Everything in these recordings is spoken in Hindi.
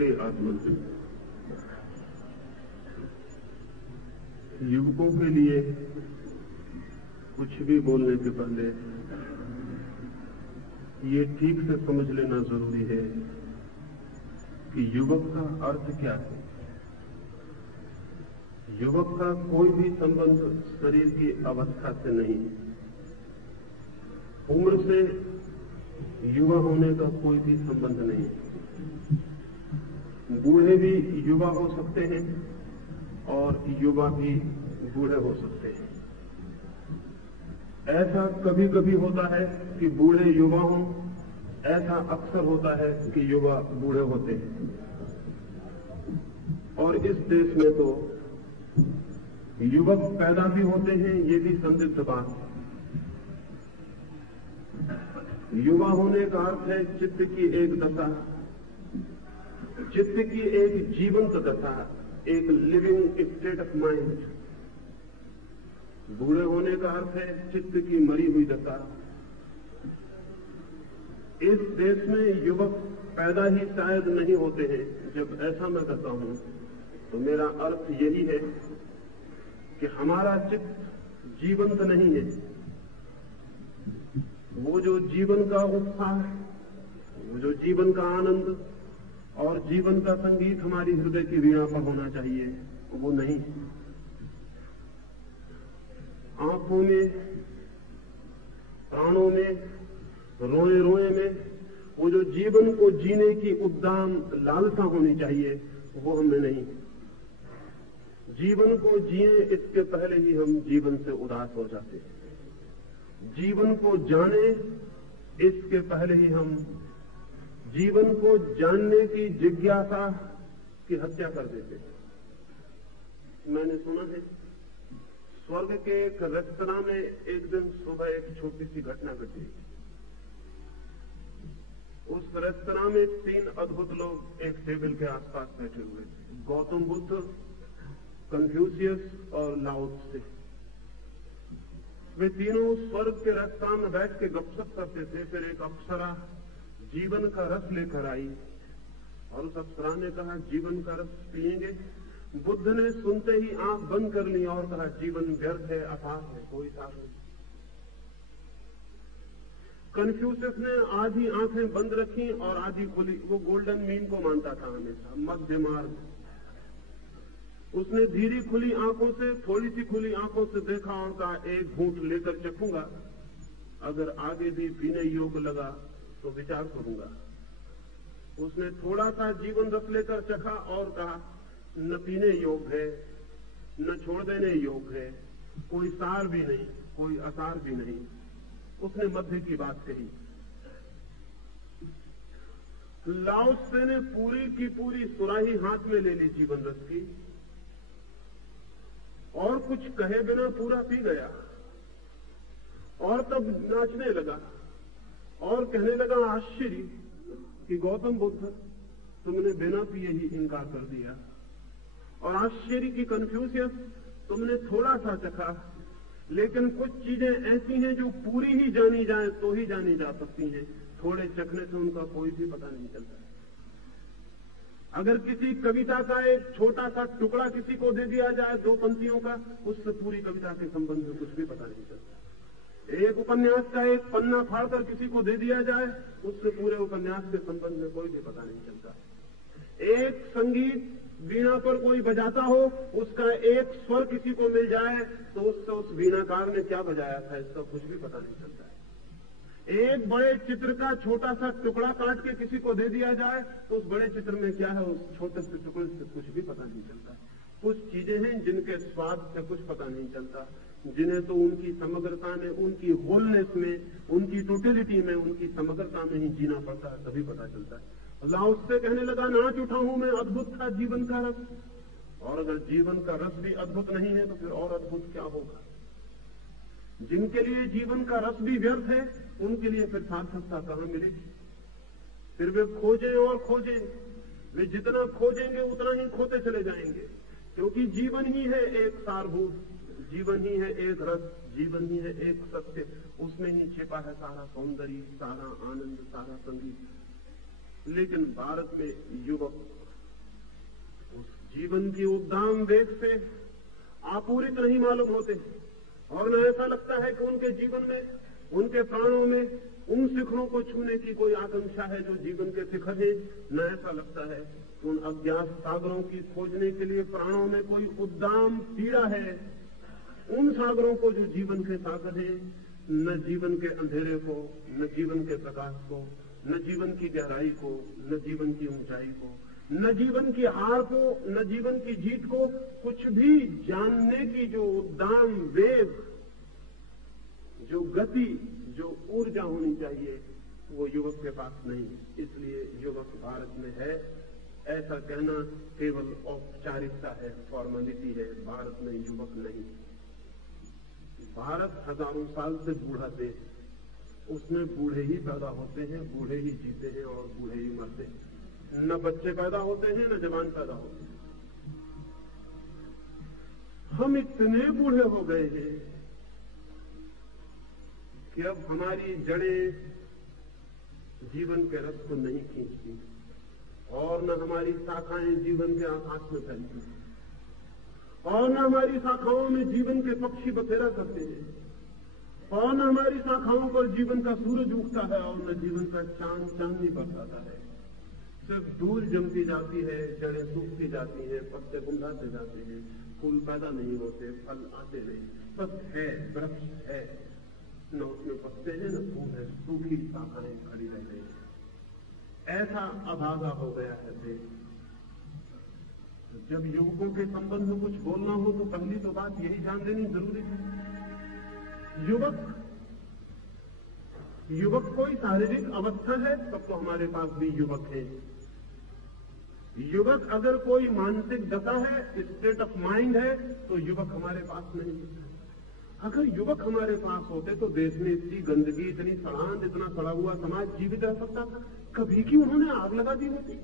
प्रिय आत्मन, युवकों के लिए कुछ भी बोलने के पहले ये ठीक से समझ लेना जरूरी है कि युवक का अर्थ क्या है। युवक का कोई भी संबंध शरीर की अवस्था से नहीं, उम्र से युवा होने का कोई भी संबंध नहीं। बूढ़े भी युवा हो सकते हैं और युवा भी बूढ़े हो सकते हैं। ऐसा कभी कभी होता है कि बूढ़े युवा हों, ऐसा अक्सर होता है कि युवा बूढ़े होते हैं। और इस देश में तो युवक पैदा भी होते हैं, ये भी संदिग्ध बात है। युवा होने का अर्थ है चित्त की एक दशा, चित्त की एक जीवंत दशा, एक लिविंग स्टेट ऑफ माइंड। बूढ़े होने का अर्थ है चित्त की मरी हुई दशा। इस देश में युवक पैदा ही शायद नहीं होते हैं। जब ऐसा मैं कहता हूं तो मेरा अर्थ यही है कि हमारा चित्त जीवंत नहीं है। वो जो जीवन का उत्साह, वो जो जीवन का आनंद और जीवन का संगीत हमारी हृदय की वीणा पर होना चाहिए, वो नहीं। आंखों में, प्राणों में, रोए रोए में वो जो जीवन को जीने की उद्दाम लालसा होनी चाहिए, वो हमें नहीं। जीवन को जिए इसके पहले ही हम जीवन से उदास हो जाते हैं। जीवन को जाने इसके पहले ही हम जीवन को जानने की जिज्ञासा की हत्या कर देते हैं। मैंने सुना है स्वर्ग के एक रेस्तरां में एक दिन सुबह एक छोटी सी घटना घटी। उस रेस्तरां में 3 अद्भुत लोग एक टेबल के आसपास बैठे हुए थे। गौतम बुद्ध, कन्फ्यूशियस और लाओ त्से। वे तीनों स्वर्ग के रेस्तरां में बैठ के गपशप करते थे। फिर एक अप्सरा जीवन का रस लेकर आई और उस अप्सरा ने कहा, जीवन का रस पिएंगे? बुद्ध ने सुनते ही आंख बंद कर ली और कहा, जीवन व्यर्थ है, अथाह है, कोई सार नहीं। कन्फ्यूशियस ने आधी आंखें बंद रखी और आधी खुली। वो गोल्डन मीन को मानता था हमेशा, मध्य मार्ग। उसने धीरे खुली आंखों से, थोड़ी सी खुली आंखों से देखा और कहा, एक घूंट लेकर चखूंगा, अगर आगे भी पीने योग्य लगा तो विचार करूंगा। उसने थोड़ा सा जीवन रस लेकर चखा और कहा, न पीने योग्य है, न छोड़ देने योग्य है, कोई सार भी नहीं, कोई असार भी नहीं। उसने मध्य की बात कही। लाओ त्से ने पूरी की पूरी सुराही हाथ में ले ली जीवन रस की और कुछ कहे बिना पूरा पी गया और तब नाचने लगा और कहने लगा, आश्चर्य कि गौतम बुद्ध, तुमने बिना पिए ही इनकार कर दिया। और आश्चर्य की कन्फ्यूशियस, तुमने थोड़ा सा चखा, लेकिन कुछ चीजें ऐसी हैं जो पूरी ही जानी जाए तो ही जानी जा सकती हैं। थोड़े चखने से उनका कोई भी पता नहीं चलता। अगर किसी कविता का एक छोटा सा टुकड़ा किसी को दे दिया जाए, 2 पंक्तियों का, उससे पूरी कविता के संबंध में कुछ भी पता नहीं चलता। एक उपन्यास का एक पन्ना फाड़कर किसी को दे दिया जाए, उससे पूरे उपन्यास के संबंध में कोई भी पता नहीं चलता। एक संगीत वीणा पर कोई बजाता हो, उसका एक स्वर किसी को मिल जाए तो उससे उस वीणाकार ने क्या बजाया था, इसका कुछ भी पता नहीं चलता है। एक बड़े चित्र का छोटा सा टुकड़ा काट के किसी को दे दिया जाए तो उस बड़े चित्र में क्या है, उस छोटे से टुकड़े से कुछ भी पता नहीं चलता। कुछ चीजें हैं जिनके स्वाद से कुछ पता नहीं चलता, जिन्हें तो उनकी समग्रता में, उनकी होलनेस में, उनकी टोटलिटी में, उनकी समग्रता में ही जीना पड़ता है, तभी पता चलता है। लाओ त्से कहने लगा, नाच उठा हूं मैं, अद्भुत था जीवन का रस। और अगर जीवन का रस भी अद्भुत नहीं है तो फिर और अद्भुत क्या होगा। जिनके लिए जीवन का रस भी व्यर्थ है, उनके लिए फिर सार्थकता कहां मिलेगी। फिर वे खोजें और खोजें, वे जितना खोजेंगे उतना ही खोते चले जाएंगे, क्योंकि जीवन ही है एक सारभूत, जीवन ही है एक रस, जीवन ही है एक सत्य। उसमें ही छिपा है सारा सौंदर्य, सारा आनंद, सारा संगीत। लेकिन भारत में युवक जीवन की उद्दाम वेग से आपूरित नहीं मालूम होते, और न ऐसा लगता है कि उनके जीवन में, उनके प्राणों में उन शिखरों को छूने की कोई आकांक्षा है जो जीवन के शिखर है। न ऐसा लगता है कि उन अज्ञात सागरों की खोजने के लिए प्राणों में कोई उद्दाम पीड़ा है। उन सागरों को जो जीवन के सागर है, न जीवन के अंधेरे को, न जीवन के प्रकाश को, न जीवन की गहराई को, न जीवन की ऊंचाई को, न जीवन की हार को, न जीवन की जीत को, कुछ भी जानने की जो उद्दाम वेग, जो गति, जो ऊर्जा होनी चाहिए, वो युवक के पास नहीं। इसलिए युवक भारत में है, ऐसा कहना केवल औपचारिकता है, फॉर्मेलिटी है। भारत में युवक नहीं। भारत हजारों साल से बूढ़ा देश, उसमें बूढ़े ही पैदा होते हैं, बूढ़े ही जीते हैं और बूढ़े ही मरते हैं। न बच्चे पैदा होते हैं, न जवान पैदा होते हैं। हम इतने बूढ़े हो गए हैं कि अब हमारी जड़ें जीवन के रस को नहीं खींचती, और न हमारी शाखाएं जीवन के आकाश में फैलती, और न हमारी शाखाओं में जीवन के पक्षी बखेरा करते हैं, और न हमारी शाखाओं पर जीवन का सूरज उगता है, और न जीवन का चांद चांदनी बरसाता है। सिर्फ धूल जमती जाती है, जड़ें सूखती जाती हैं, पत्ते गुंडाते जाते हैं, फूल पैदा नहीं होते, फल आते नहीं। बस है, वृक्ष है, न उसमें पत्ते हैं, न फूल है, सूखी शाखाएं खड़ी रह गई। ऐसा अभागा हो गया है देश। जब युवकों के संबंध में कुछ बोलना हो तो पहली तो बात यही जान लेनी जरूरी है, युवक कोई शारीरिक अवस्था है, तब तो हमारे पास भी युवक है। युवक अगर कोई मानसिक दशा है, स्टेट ऑफ माइंड है, तो युवक हमारे पास नहीं है। अगर युवक हमारे पास होते तो देश में इतनी गंदगी, इतनी सड़ांध, इतना सड़ा हुआ समाज जीवित रह सकता था? कभी की उन्होंने आग लगा दी होती।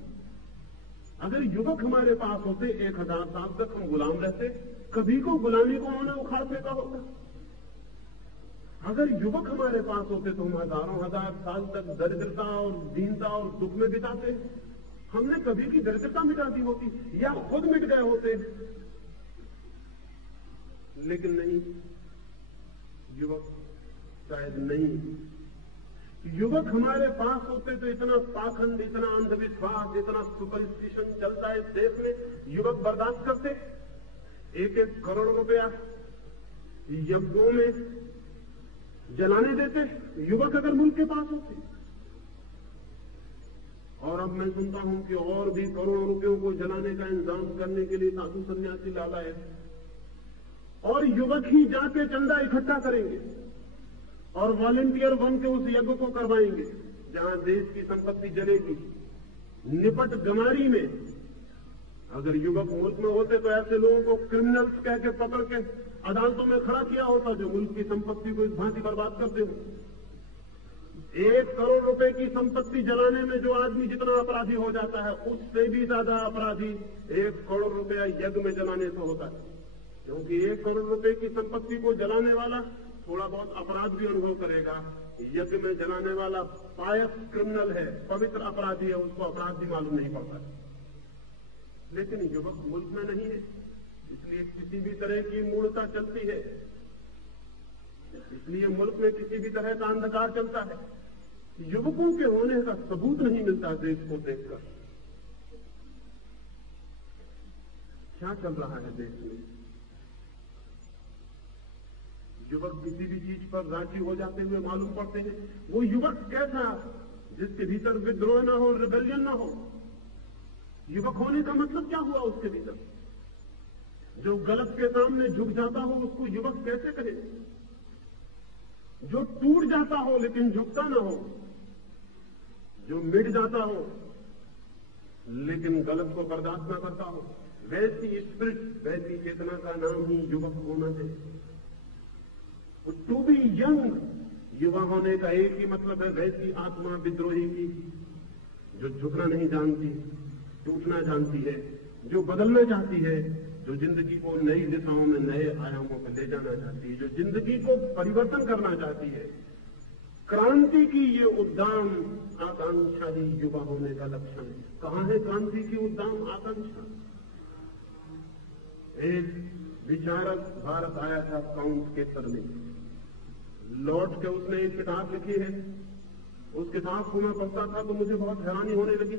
अगर युवक हमारे पास होते, 1000 साल तक हम गुलाम रहते, कभी को गुलामी को उन्होंने उखाड़ फेंका होता। अगर युवक हमारे पास होते तो हम हजारों हजार साल तक दरिद्रता और दीनता और दुख में बिताते। हमने कभी की दरिद्रता मिटा दी होती, या खुद मिट गए होते। लेकिन नहीं, युवक शायद नहीं। युवक हमारे पास होते तो इतना पाखंड, इतना अंधविश्वास, इतना सुपरस्टिशन चलता है इस देश में, युवक बर्दाश्त करते? 1-1 करोड़ रुपया यज्ञों में जलाने देते युवक अगर मुल्क के पास होते? और अब मैं सुनता हूं कि और भी करोड़ों रुपयों को जलाने का इंतजाम करने के लिए साधु सन्यासी लालाए, और युवक ही जाके चंदा इकट्ठा करेंगे और वॉलेंटियर बन के उस यज्ञ को करवाएंगे जहां देश की संपत्ति जलेगी। निपट गमारी में अगर युवक मुल्क में होते तो ऐसे लोगों को क्रिमिनल्स कह के पकड़ के अदालतों में खड़ा किया होता जो मुल्क की संपत्ति को इस भांति बर्बाद करते हो। 1 करोड़ रुपए की संपत्ति जलाने में जो आदमी जितना अपराधी हो जाता है, उससे भी ज्यादा अपराधी 1 करोड़ रुपया यज्ञ में जलाने से होता है। क्योंकि 1 करोड़ रुपए की संपत्ति को जलाने वाला थोड़ा बहुत अपराध भी अनुभव करेगा, यज्ञ में जलाने वाला पायस क्रिमिनल है, पवित्र अपराधी है, उसको अपराध भी मालूम नहीं पड़ता। लेकिन युवक मुल्क में नहीं है, इसलिए किसी भी तरह की मूढ़ता चलती है, इसलिए मुल्क में किसी भी तरह का अंधकार चलता है। युवकों के होने का सबूत नहीं मिलता देश को देखकर। क्या चल रहा है देश में? युवक किसी भी चीज पर राजी हो जाते हुए मालूम पड़ते हैं। वो युवक कैसा जिसके भीतर विद्रोह ना हो, रिबेलियन ना हो? युवक होने का मतलब क्या हुआ उसके भीतर? जो गलत के सामने झुक जाता हो उसको युवक कैसे कहे? जो टूट जाता हो लेकिन झुकता ना हो, जो मिट जाता हो लेकिन गलत को बर्दाश्त ना करता हो, वैसी स्पिरिट, वैसी चेतना का नाम ही युवक होना है। टू बी यंग, युवा होने का एक ही मतलब है वैसी आत्मा विद्रोही की जो झुकना नहीं जानती, टूटना जानती है, जो बदलना चाहती है, जो जिंदगी को नई दिशाओं में, नए आयामों पर ले जाना चाहती है, जो जिंदगी को परिवर्तन करना चाहती है। क्रांति की ये उद्दाम आकांक्षा ही युवा होने का लक्षण है। कहां है क्रांति की उद्दाम आकांक्षा? एक विचारक भारत आया था काउंट केसर में, लौट के उसने एक किताब लिखी है। उस किताब को मैं पढ़ता था तो मुझे बहुत हैरानी होने लगी।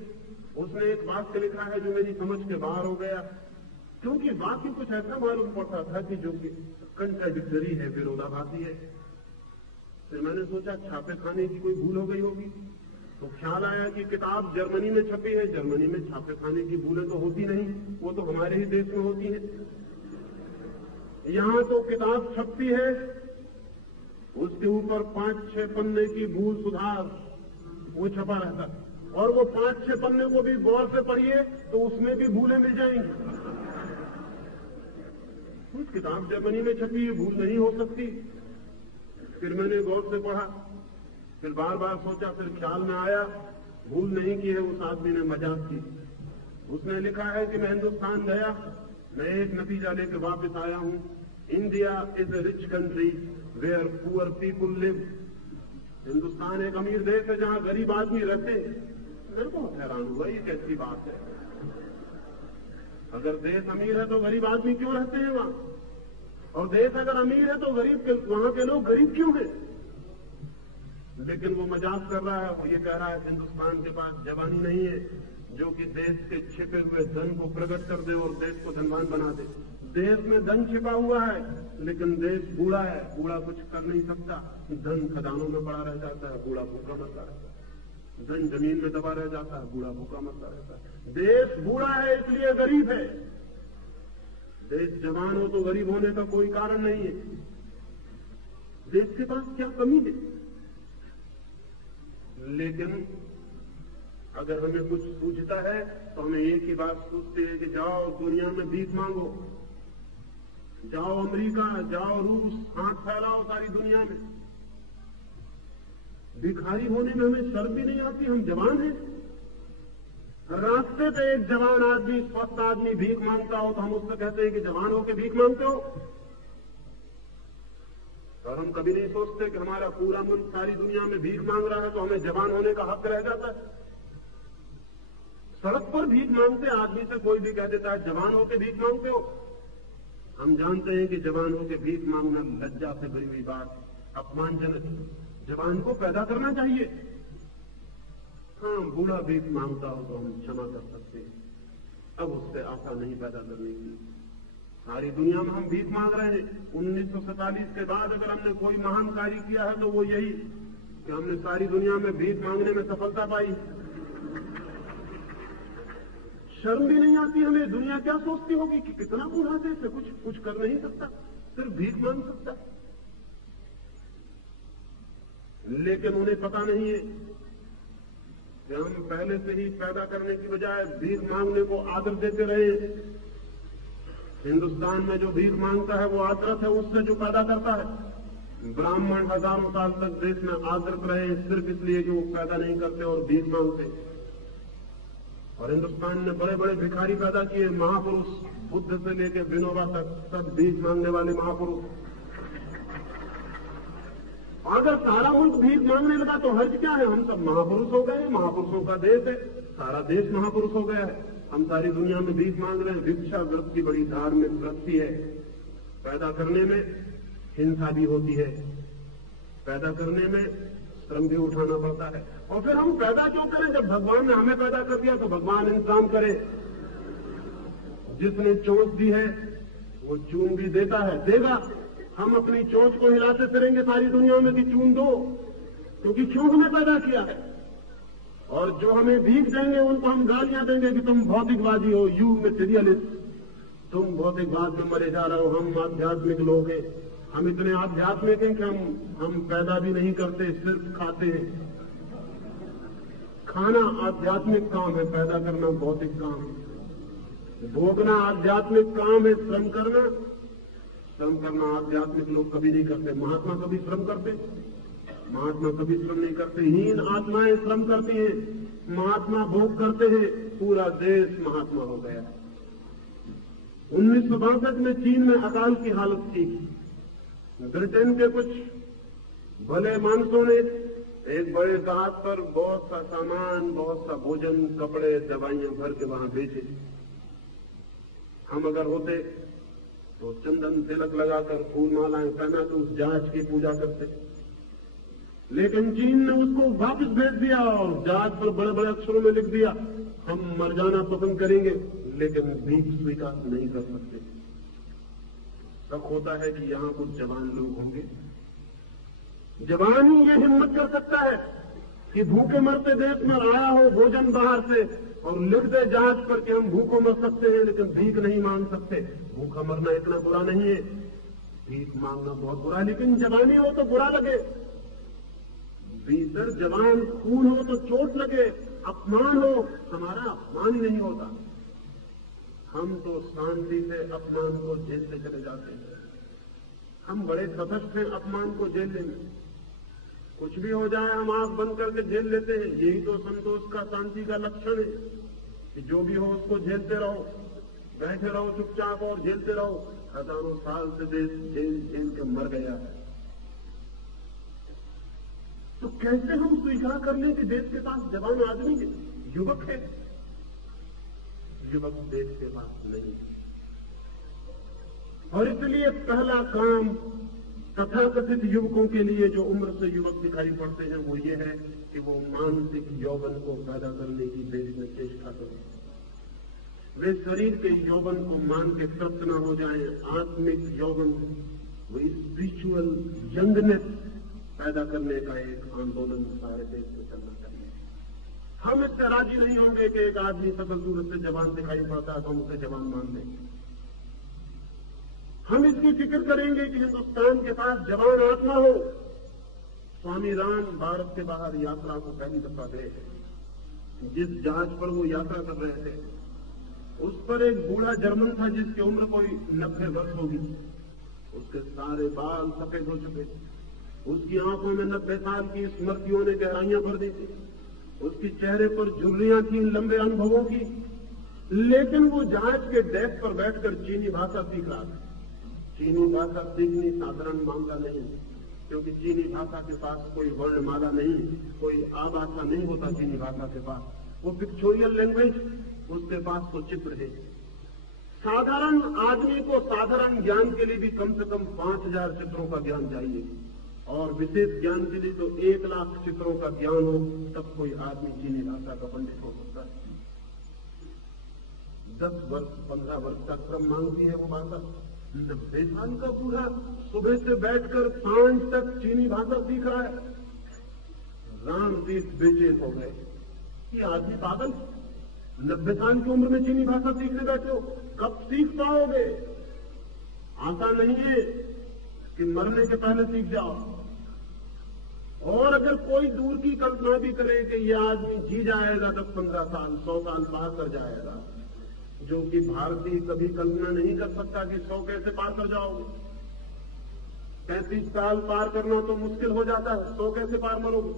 उसने एक वाक्य लिखा है जो मेरी समझ के बाहर हो गया, क्योंकि वाक्य कुछ ऐसा मालूम पड़ता था कि जो कि कंट्राडिक्टरी है, विरोधाभासी है। फिर मैंने सोचा छापे खाने की कोई भूल हो गई होगी, तो ख्याल आया कि किताब जर्मनी में छपी है, जर्मनी में छापे खाने की भूलें तो होती नहीं, वो तो हमारे ही देश में होती है। यहां तो किताब छपती है, उसके ऊपर 5-6 पन्ने की भूल सुधार वो छपा रहता, और वो 5-6 पन्ने को भी गौर से पढ़िए तो उसमें भी भूलें मिल जाएंगी। उस किताब जर्मनी में छपी है, भूल नहीं हो सकती। फिर मैंने गौर से पढ़ा, फिर बार बार सोचा, फिर ख्याल में आया भूल नहीं की है, उस आदमी ने मजाक की। उसने लिखा है कि मैं हिंदुस्तान गया, मैं एक नतीजा लेकर वापस आया हूं, India is a rich country where poor people live. Hindustan एक अमीर देश है जहां गरीब आदमी रहते हैं। मैं बहुत हैरान हुआ, ये कैसी बात है? अगर देश अमीर है तो गरीब आदमी क्यों रहते हैं वहां, और देश अगर अमीर है तो वहां के लोग गरीब क्यों हैं? लेकिन वो मजाक कर रहा है और ये कह रहा है हिंदुस्तान के पास जवानी नहीं है जो कि देश के छिपे हुए धन को प्रकट कर दे और देश को धनवान बना दे। देश में धन छिपा हुआ है, लेकिन देश बूढ़ा है, बूढ़ा कुछ कर नहीं सकता। धन खदानों में पड़ा रह जाता है, बूढ़ा भूखा मरता रहता है। धन जमीन में दबा रह जाता है, बूढ़ा भूखा मरता रहता है। देश बूढ़ा है इसलिए गरीब है, देश जवान हो तो गरीब होने का कोई कारण नहीं है। देश के पास क्या कमी है? लेकिन अगर हमें कुछ सूझता है तो हमें एक ही बात सोचते हैं कि जाओ दुनिया में भीख मांगो, जाओ अमेरिका, जाओ रूस, हाथ फैलाओ सारी दुनिया में। भिखारी होने में हमें शर्म भी नहीं आती, हम जवान हैं। रास्ते पे एक जवान आदमी, स्वस्थ आदमी भीख मांगता हो तो हम उससे कहते हैं कि जवान हो के भीख मांगते हो। और हम कभी नहीं सोचते कि हमारा पूरा मुल्क सारी दुनिया में भीख मांग रहा है तो हमें जवान होने का हक रह जाता है। सड़क पर भीख मांगते आदमी से कोई भी कह देता है जवान होके भीख मांगते हो। हम जानते हैं कि जवान होके भीख मांगना लज्जा से भरी हुई बात, अपमानजनक। जवान को पैदा करना चाहिए। हाँ, बूढ़ा भीख मांगता हो तो हम क्षमा कर सकते हैं, अब उससे आशा नहीं पैदा करने की। सारी दुनिया में हम भीख मांग रहे हैं। 1947 के बाद अगर हमने कोई महान कार्य किया है तो वो यही कि हमने सारी दुनिया में भीख मांगने में सफलता पाई। शर्म भी नहीं आती हमें। दुनिया क्या सोचती होगी कि कितना बूढ़ा देश है, कुछ कर नहीं सकता, सिर्फ भीख मांग सकता। लेकिन उन्हें पता नहीं है कि हम पहले से ही पैदा करने की बजाय भीख मांगने को आदर देते रहे। हिंदुस्तान में जो भीख मांगता है वो आदरत है उससे जो पैदा करता है। ब्राह्मण हजारों साल तक देश में आदरत रहे सिर्फ इसलिए कि वो पैदा नहीं करते और भीख मांगते। और हिंदुस्तान ने बड़े बड़े भिखारी पैदा किए, महापुरुष, बुद्ध से लेकर विनोबा तक सब भीख मांगने वाले महापुरुष। अगर सारा मुल्क भीख मांगने लगा तो हर्ज क्या है? हम सब महापुरुष हो गए, महापुरुषों का देश है, सारा देश महापुरुष हो गया है। हम सारी दुनिया में भीख मांग रहे हैं। भिक्षा वृत्ति बड़ी धार्मिक वृत्ति है। पैदा करने में हिंसा भी होती है, पैदा करने में श्रम भी उठाना पड़ता है। और फिर हम पैदा क्यों करें? जब भगवान ने हमें पैदा कर दिया तो भगवान इंतजाम करे। जिसने चोंच दी है वो चून भी देता है, देगा। हम अपनी चोंच को हिलाते फिरेंगे सारी दुनिया में कि चून दो, क्योंकि क्यों हमें पैदा किया है। और जो हमें भीख देंगे उनको हम गालियां देंगे कि तुम भौतिकवादी हो, यू मटेरियलिस्ट, तुम भौतिकवाद में मरे जा रहे हो। हम आध्यात्मिक लोग हैं, हम इतने आध्यात्मिक हैं कि हम पैदा भी नहीं करते, सिर्फ खाते हैं। खाना आध्यात्मिक काम है, पैदा करना भौतिक काम है। भोगना आध्यात्मिक काम है, श्रम करना आध्यात्मिक लोग कभी नहीं करते। महात्मा कभी श्रम करते? महात्मा कभी श्रम नहीं करते। हीन आत्माएं श्रम करती हैं, महात्मा भोग करते हैं। पूरा देश महात्मा हो गया। 1962 में चीन में अकाल की हालत थी। ब्रिटेन के कुछ भले मानसों ने एक बड़े जहाज पर बहुत सा सामान, बहुत सा भोजन, कपड़े, दवाइयां भर के वहां भेजे। हम अगर होते तो चंदन तिलक लगाकर फूल मालाएं पहना तो उस जहाज की पूजा करते। लेकिन चीन ने उसको वापस भेज दिया और जहाज पर बड़े बड़े अक्षरों में लिख दिया, हम मर जाना पसंद करेंगे लेकिन भीख स्वीकार नहीं कर सकते। शक होता है कि यहां कुछ जवान लोग होंगे, जवान ही ये हिम्मत कर सकता है कि भूखे मरते देश में आया हो भोजन बाहर से और लिख दे जहाज पर कि हम भूखों मर सकते हैं लेकिन भीख नहीं मांग सकते। भूखा मरना इतना बुरा नहीं है, भीख मांगना बहुत बुरा है, लेकिन जवानी हो तो बुरा लगे, भीतर जवान खून हो तो चोट लगे, अपमान हो, हमारा अपमान ही नहीं होता। हम तो शांति से अपमान को झेलते चले जाते हैं। हम बड़े तटस्थ हैं अपमान को झेलने में। कुछ भी हो जाए हम आंख बंद करके झेल लेते हैं। यही तो संतोष का, शांति का लक्षण है कि जो भी हो उसको झेलते रहो, बैठे रहो चुपचाप और झेलते रहो। हजारों साल से देश झेल झेल के मर गया है, तो कैसे हम स्वीकार कर लें कि देश के पास जवान आदमी है, युवक है? युवक देश के पास नहीं। और इसलिए पहला काम तथाकथित युवकों के लिए जो उम्र से युवक दिखाई पड़ते हैं वो ये है कि वो मानसिक यौवन को पैदा करने की देश में चेष्टा करें। वे शरीर के यौवन को मान के तृप्त न हो जाएं, आत्मिक यौवन, वो स्पिरिचुअल यंगनेस पैदा करने का एक आंदोलन सारे देश में चलना चाहिए। हम इससे राजी नहीं होंगे कि एक आदमी सकल सूरत से जवान दिखाई पड़ता है तो हम उसे जवान मान लेंगे। हम इसकी फिक्र करेंगे कि हिंदुस्तान के पास जवान आत्मा हो। स्वामी राम भारत के बाहर यात्रा को पहली दफा गए। जिस जहाज पर वो यात्रा कर रहे थे उस पर एक बूढ़ा जर्मन था जिसकी उम्र कोई 90 वर्ष होगी। उसके सारे बाल सफेद हो चुके थे, उसकी आंखों में 90 साल की स्मृतियों ने गहराइयां भर दी थी, उसकी चेहरे पर झुर्रियां थी लंबे अनुभवों की। लेकिन वो जहाज के डेक पर बैठकर चीनी भाषा सीख रहा था। चीनी भाषा सीखनी साधारण मामला नहीं, क्योंकि चीनी भाषा के पास कोई वर्णमाला नहीं, कोई आभाषा नहीं होता चीनी भाषा के पास। वो पिक्चोरियल लैंग्वेज, उसके पास तो चित्र है। साधारण आदमी को साधारण ज्ञान के लिए भी कम से कम 5000 चित्रों का ज्ञान चाहिए, और विशेष ज्ञान के लिए तो 1 लाख चित्रों का ज्ञान हो तब कोई आदमी चीनी भाषा का पंडित हो सकता है। 10 वर्ष 15 वर्ष का क्रम मांगती है वो भाषा। 90 साल का बूढ़ा सुबह से बैठकर सांझ तक चीनी भाषा सीख रहा है। राम जी बेचैन हो गए, ये आदमी पागल, 90 साल की उम्र में चीनी भाषा सीखने बैठे हो, कब सीख पाओगे? आसान नहीं है कि मरने के पहले सीख जाओ। और अगर कोई दूर की कल्पना भी करे कि यह आदमी जी जाएगा 10-15 साल 100 साल पार कर जाएगा, जो कि भारतीय कभी कल्पना नहीं कर सकता कि 100 कैसे पार कर जाओगे। 35 साल पार करना तो मुश्किल हो जाता है, 100 कैसे पार मरोगे?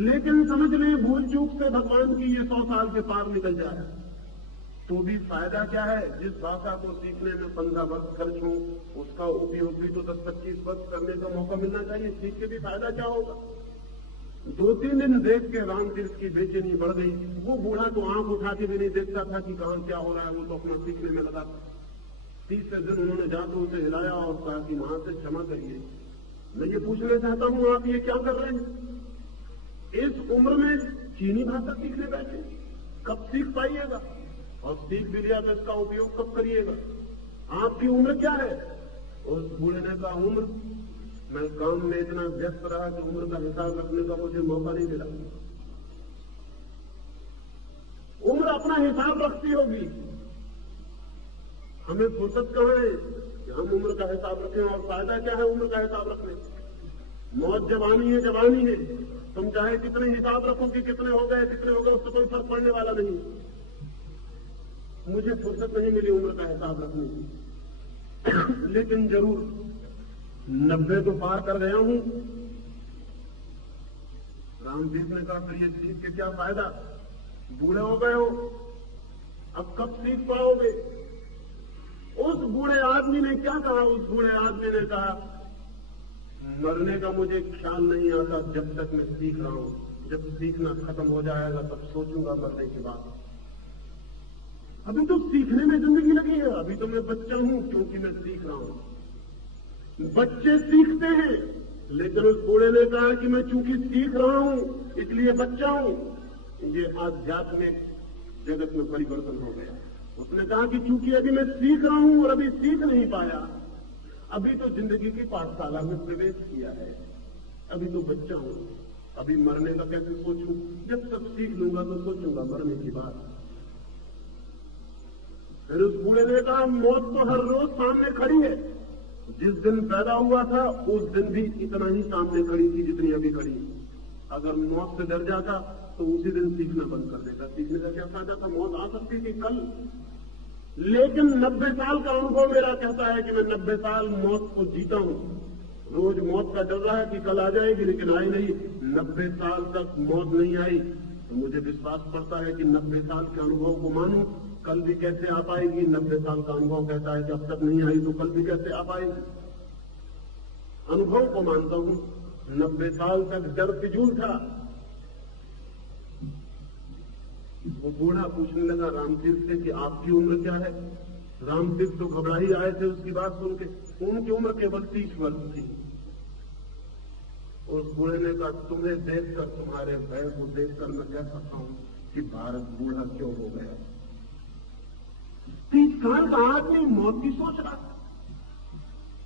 लेकिन समझ लें भूल चूक से भगवान की ये 100 साल के पार निकल जाए तो भी फायदा क्या है? जिस भाषा को सीखने में 15 वर्ष खर्च हो उसका उपयोग भी तो 10-25 वर्ष करने का मौका मिलना चाहिए। सीख के भी फायदा क्या होगा? 2-3 दिन देख के राम तीर्थ की बेचैनी बढ़ गई। वो बूढ़ा तो आंख उठा के भी नहीं देखता था कि कहां क्या हो रहा है, वो तो अपना सीखने में लगा था। 30वें दिन उन्होंने जाकर उसे हिलाया और कहा कि वहां से क्षमा करिए, मैं ये पूछना चाहता हूं आप ये क्या कर रहे हैं? इस उम्र में चीनी भाषा सीखने बैठे, कब सीख पाइएगा? और सीख भी लिया तो इसका उपयोग कब करिएगा? आपकी उम्र क्या है? उस बूढ़े ने कहा, उम्र, मैं काम में इतना व्यस्त रहा कि उम्र का हिसाब रखने का मुझे मौका नहीं मिला। उम्र अपना हिसाब रखती होगी, हमें फुर्सत कहां है कि हम उम्र का हिसाब रखें? और फायदा क्या है उम्र का हिसाब रखने? मौत जवानी है, जवानी है, तुम चाहे कितने हिसाब रखो कि कितने हो गए उससे कोई फर्क पड़ने वाला नहीं। मुझे फुर्सत नहीं मिली उम्र का हिसाब रखने की, लेकिन जरूर 90 तो पार कर गया हूं। रामजीत ने कहा, फिर ये सीख के क्या फायदा? बूढ़े हो गए हो, अब कब सीख पाओगे? उस बूढ़े आदमी ने क्या कहा? उस बूढ़े आदमी ने कहा, मरने का मुझे ख्याल नहीं आता जब तक मैं सीख रहा हूं। जब सीखना खत्म हो जाएगा तब सोचूंगा मरने के बाद। अभी तो सीखने में जिंदगी लगी है। अभी तो मैं बच्चा हूं क्योंकि मैं सीख रहा हूं। बच्चे सीखते हैं, लेकिन उस बूढ़े ने कहा कि मैं चूंकि सीख रहा हूं इसलिए बच्चा हूं। ये आध्यात्मिक जगत में परिवर्तन हो गया। उसने कहा कि चूंकि अभी मैं सीख रहा हूं और अभी सीख नहीं पाया, अभी तो जिंदगी की पाठशाला में प्रवेश किया है, अभी तो बच्चा हूं, अभी मरने का कैसे सोचूं? जब सब सीख लूंगा तो सोचूंगा मरने की बात। फिर उस बूढ़े ने कहा मौत तो हर रोज सामने खड़ी है। जिस दिन पैदा हुआ था उस दिन भी इतना ही सामने खड़ी थी जितनी अभी खड़ी। अगर मौत से डर जाता तो उसी दिन सीखना बंद कर देता। सीखने का क्या फायदा था? मौत आ सकती थी कल। लेकिन 90 साल का अनुभव मेरा कहता है कि मैं 90 साल मौत को जीता हूं। रोज मौत का डर रहा है कि कल आ जाएगी, लेकिन आई नहीं। 90 साल तक मौत नहीं आई तो मुझे विश्वास पड़ता है कि 90 साल के अनुभव को मानूं। कल भी कैसे आ पाएगी? 90 साल का अनुभव कहता है कि अब तक नहीं आई तो कल भी कैसे आ पाएगी? अनुभव को मानता हूं। 90 साल तक डर फिजूल था। वो बूढ़ा पूछने लगा रामतीर्थ से कि आपकी उम्र क्या है? रामतीर्थ तो घबरा ही आए थे उसकी बात सुन के। उनकी उम्र केवल 30 वर्ष थी। उस बूढ़े ने कहा तुम्हें देखकर, तुम्हारे भय को देखकर मैं कह सकता हूं कि भारत बूढ़ा क्यों हो गया। 30 साल का आदमी मौत की सोच रहा,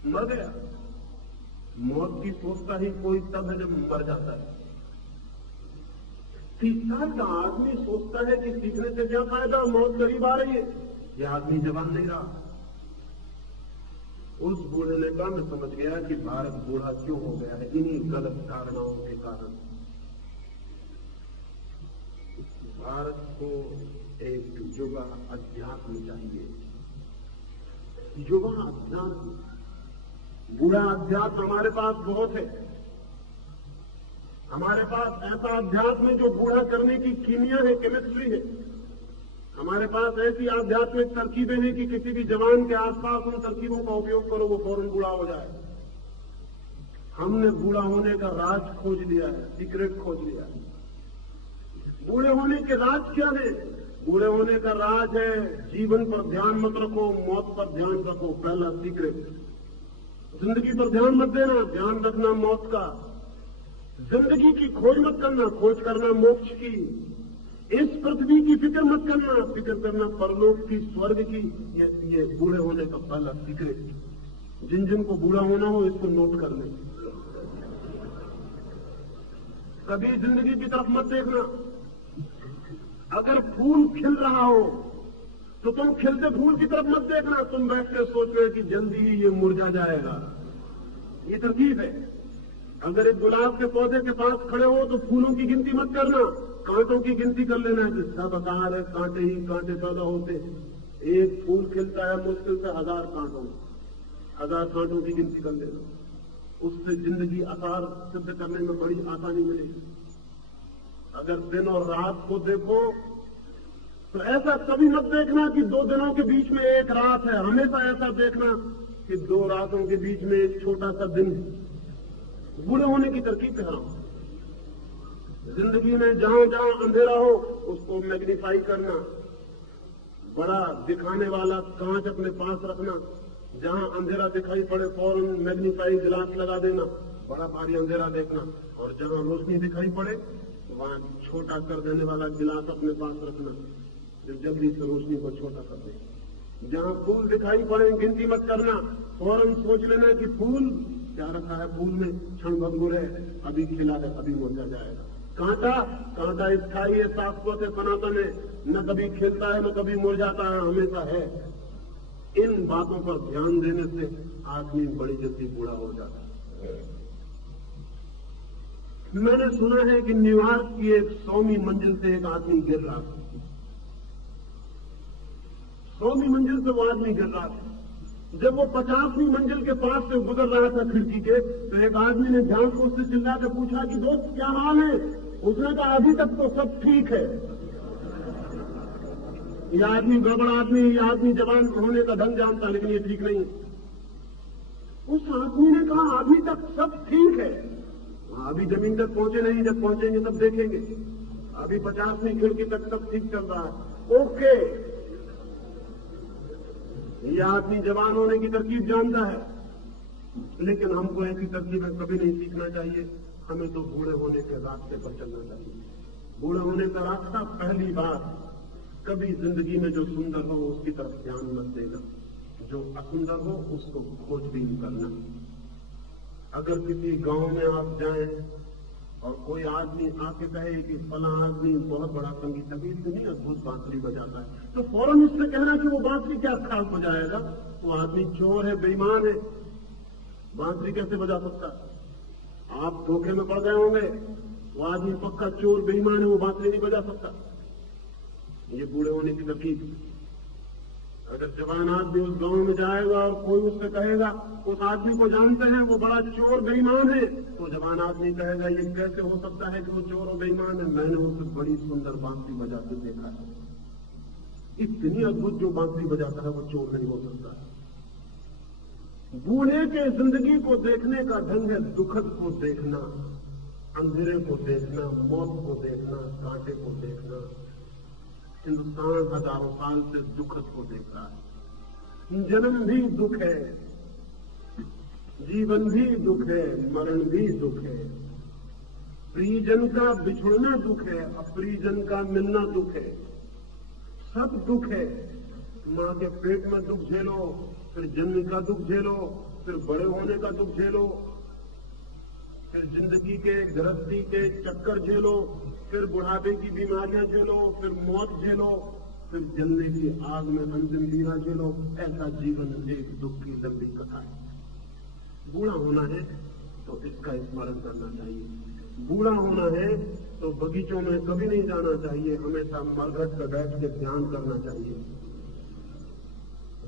मर गया। मौत की सोचता ही कोई तब है जब मर जाता है। 30 साल का आदमी सोचता है कि सीखने से क्या फायदा, मौत करीब आ रही है। यह आदमी जवान नहीं रहा। उस बूढ़े ने कहा मैं समझ गया कि भारत बूढ़ा क्यों हो गया है, इन्हीं गलत धारणाओं के कारण। भारत को एक युवा अध्यात्म चाहिए। युवा अध्यात्म, बूढ़ा अध्यात्म हमारे पास बहुत है। हमारे पास ऐसा अध्यात्म है जो बूढ़ा करने की कीमिया है, केमिस्ट्री है। हमारे पास ऐसी आध्यात्मिक तरकीबें हैं कि किसी भी जवान के आसपास उन तरकीबों का उपयोग करो वो फौरन बूढ़ा हो जाए। हमने बूढ़ा होने का राज खोज लिया है, सीक्रेट खोज लिया है। बूढ़े होने के राज क्या है? बूढ़े होने का राज है जीवन पर ध्यान मत रखो, मौत पर ध्यान रखो। पहला सीक्रेट। जिंदगी पर ध्यान मत देना, ध्यान रखना मौत का। जिंदगी की खोज मत करना, खोज करना मोक्ष की। इस पृथ्वी की फिक्र मत करना, फिक्र करना परलोक की, स्वर्ग की। ये बूढ़े होने का पहला सीक्रेट। जिन जिन को बूढ़ा होना हो इसको नोट कर ले। कभी जिंदगी की तरफ मत देखना। अगर फूल खिल रहा हो तो तुम खिलते फूल की तरफ मत देखना। तुम बैठ कर सोच रहे कि जल्दी ही ये मुरझा जाएगा। ये तरकीब है। अगर एक गुलाब के पौधे के पास खड़े हो तो फूलों की गिनती मत करना, कांटों की गिनती कर लेना है। सब आकार है, कांटे ही कांटे पैदा होते। एक फूल खिलता है मुश्किल से 1000 कांटों, 1000 कांटों की गिनती कर लेना। उससे जिंदगी आकार सिद्ध करने में बड़ी आसानी मिलेगी। अगर दिन और रात को देखो तो ऐसा कभी मत देखना कि 2 दिनों के बीच में एक रात है। हमेशा ऐसा देखना कि 2 रातों के बीच में एक छोटा सा दिन है। बूढ़े होने की तरकीब कह रहा हूं। जिंदगी में जहां जहां अंधेरा हो उसको मैग्नीफाई करना, बड़ा दिखाने वाला कांच अपने पास रखना। जहां अंधेरा दिखाई पड़े फौरन मैग्नीफाई ग्लास लगा देना, बड़ा भारी अंधेरा देखना। और जहां रोशनी दिखाई पड़े वहां छोटा कर देने वाला गिलास अपने पास रखना, जो जल्दी से रोशनी को छोटा कर दे। जहां फूल दिखाई पड़े गिनती मत करना, फौरन सोच लेना कि फूल क्या रखा है, फूल में क्षण भंगुर है, अभी खिला है, अभी मुरझा जाएगा। कांटा स्थायी है, शाश्वत है, सनातन है, न कभी खिलता है न कभी मुरझाता है, हमेशा है। इन बातों पर ध्यान देने से आदमी बड़ी जल्दी बूढ़ा हो जाता है। मैंने सुना है कि न्यूयॉर्क की एक 100वीं मंजिल से एक आदमी गिर रहा था। 100वीं मंजिल से वो आदमी गिर रहा था। जब वो 50वीं मंजिल के पास से गुजर रहा था खिड़की के, तो एक आदमी ने ध्यान से उससे चिल्ला कर पूछा कि दोस्त क्या हाल है? उसने कहा अभी तक तो सब ठीक है। यह आदमी गड़बड़ आदमी, यह आदमी जवान होने का ढंग जानता, लेकिन ये ठीक नहीं। उस आदमी ने कहा अभी तक सब ठीक है। अभी जमीन तक पहुंचे नहीं, जब पहुंचेंगे तब देखेंगे। अभी 50वीं खिड़की तक सब ठीक चल रहा है। ओके, यह आदमी जवान होने की तरकीब जानता है, लेकिन हमको ऐसी तरकीबें कभी नहीं सीखना चाहिए। हमें तो बूढ़े होने के रास्ते पर चलना चाहिए। बूढ़े होने का रास्ता, पहली बात, कभी जिंदगी में जो सुंदर हो उसकी तरफ ध्यान मत देना, जो असुंदर हो उसको खोजबीन करना। अगर किसी गांव में आप जाएं और कोई आदमी आके कहे कि फला आदमी बहुत बड़ा संगीत, अभी इतनी अद्भुत बांसुरी बजाता है, तो फौरन उससे कहना कि वो बांसुरी क्या खराब हो जाएगा, वो आदमी चोर है, बेईमान है, बांसुरी कैसे बजा सकता है? आप धोखे में पड़ गए होंगे। वो आदमी पक्का चोर बेईमान है, वो बांसुरी नहीं बजा सकता। ये बूढ़े होने की तरकीब। अगर जवान आदमी उस गांव में जाएगा और कोई उससे कहेगा उस आदमी को जानते हैं वो बड़ा चोर बेईमान है, तो जवान आदमी कहेगा ये कैसे हो सकता है कि वो चोर और बेईमान है? मैंने उसे बड़ी सुंदर बांसुरी बजाते देखा है, इतनी अद्भुत जो बांसुरी बजाता है वो चोर नहीं हो सकता। बूढ़े के जिंदगी को देखने का ढंग है दुखद को देखना, अंधेरे को देखना, मौत को देखना, कांटे को देखना। हिंदुस्तान हजारों साल से दुखद को देख रहा है। जन्म भी दुख है, जीवन भी दुख है, मरण भी दुख है, प्रियजन का बिछुड़ना दुख है, अप्रियजन का मिलना दुख है, सब दुख है। मां के पेट में दुख झेलो, फिर जन्म का दुख झेलो, फिर बड़े होने का दुख झेलो, फिर जिंदगी के गृहस्थी के चक्कर झेलो, फिर बुढ़ापे की बीमारियां झेलो, फिर मौत झेलो, फिर जलने की आग में अंतिम लीला झेलो। ऐसा जीवन एक दुख की लंबी कथा है। बूढ़ा होना है तो इसका स्मरण करना चाहिए। बूढ़ा होना है तो बगीचों में कभी नहीं जाना चाहिए, हमेशा मरघट पर बैठ के ध्यान करना चाहिए।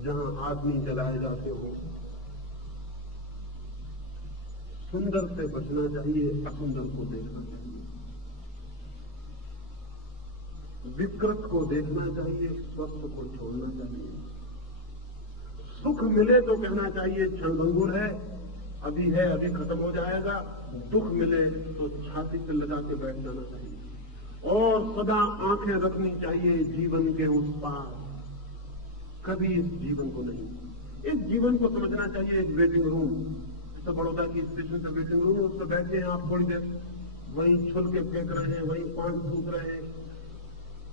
जहां आदमी जलाए जाते हो, सुंदर से बचना चाहिए, असुंदर को देखना चाहिए, विकृत को देखना चाहिए, स्वस्थ को छोड़ना चाहिए। सुख मिले तो कहना चाहिए क्षणभंगुर है, अभी है, अभी खत्म हो जाएगा। दुख मिले तो छाती से लगा के बैठ जाना चाहिए और सदा आंखें रखनी चाहिए जीवन के उस पार। कभी इस जीवन को नहीं, इस जीवन को समझना चाहिए एक वेटिंग रूम। जैसे बड़ौदा की स्टेशन से वेटिंग रूम, उस पर बैठे हैं आप, थोड़ी देर वहीं छुल के फेंक रहे हैं, वहीं पान फूक रहे हैं,